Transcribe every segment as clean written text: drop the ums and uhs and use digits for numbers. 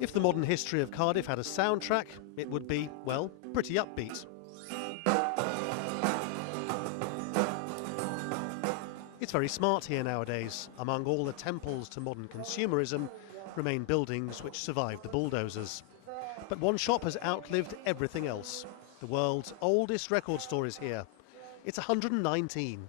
If the modern history of Cardiff had a soundtrack, it would be, well, pretty upbeat. It's very smart here nowadays. Among all the temples to modern consumerism remain buildings which survived the bulldozers. But one shop has outlived everything else. The world's oldest record store is here. It's 119.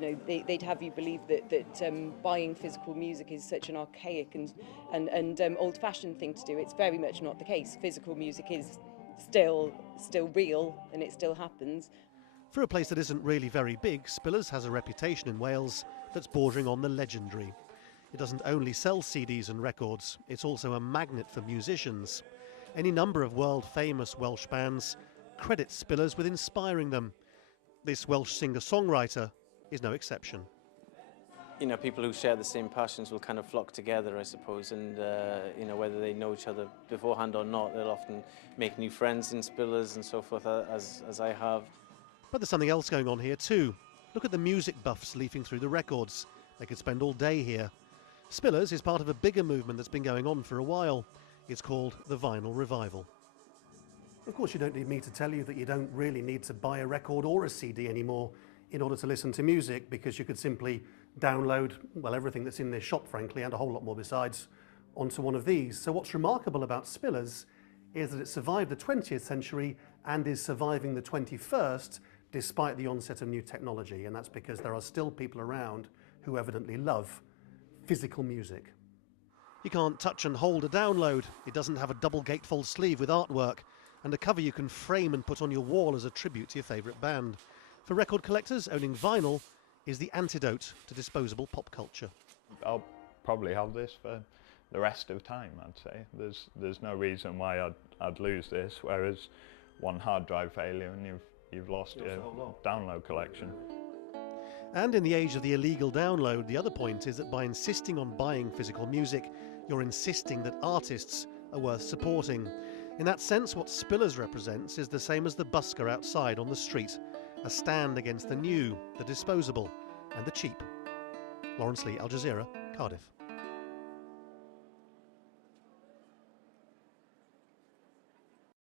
You know, they'd have you believe that buying physical music is such an archaic and old-fashioned thing to do. It's very much not the case. Physical music is still real, and it still happens. For a place that isn't really very big, Spillers has a reputation in Wales that's bordering on the legendary. It doesn't only sell CDs and records, it's also a magnet for musicians. Any number of world-famous Welsh bands credit Spillers with inspiring them. This Welsh singer-songwriter is no exception. You know, people who share the same passions will kind of flock together, I suppose, and you know, whether they know each other beforehand or not, they'll often make new friends in Spillers and so forth, as I have. But there's something else going on here too. Look at the music buffs leafing through the records. They could spend all day here. Spillers is part of a bigger movement that's been going on for a while. It's called the Vinyl Revival. Of course, you don't need me to tell you that you don't really need to buy a record or a CD anymore in order to listen to music, because you could simply download, well, everything that's in this shop, frankly, and a whole lot more besides, onto one of these. So what's remarkable about Spillers is that it survived the 20th century and is surviving the 21st despite the onset of new technology, and that's because there are still people around who evidently love physical music. You can't touch and hold a download. It doesn't have a double gatefold sleeve with artwork and a cover you can frame and put on your wall as a tribute to your favourite band. For record collectors, owning vinyl is the antidote to disposable pop culture. I'll probably have this for the rest of time, I'd say. There's no reason why I'd lose this, whereas one hard drive failure and you've lost your download collection. And in the age of the illegal download, the other point is that by insisting on buying physical music, you're insisting that artists are worth supporting. In that sense, what Spillers represents is the same as the busker outside on the street, a stand against the new, the disposable, and the cheap. Lawrence Lee, Al Jazeera, Cardiff.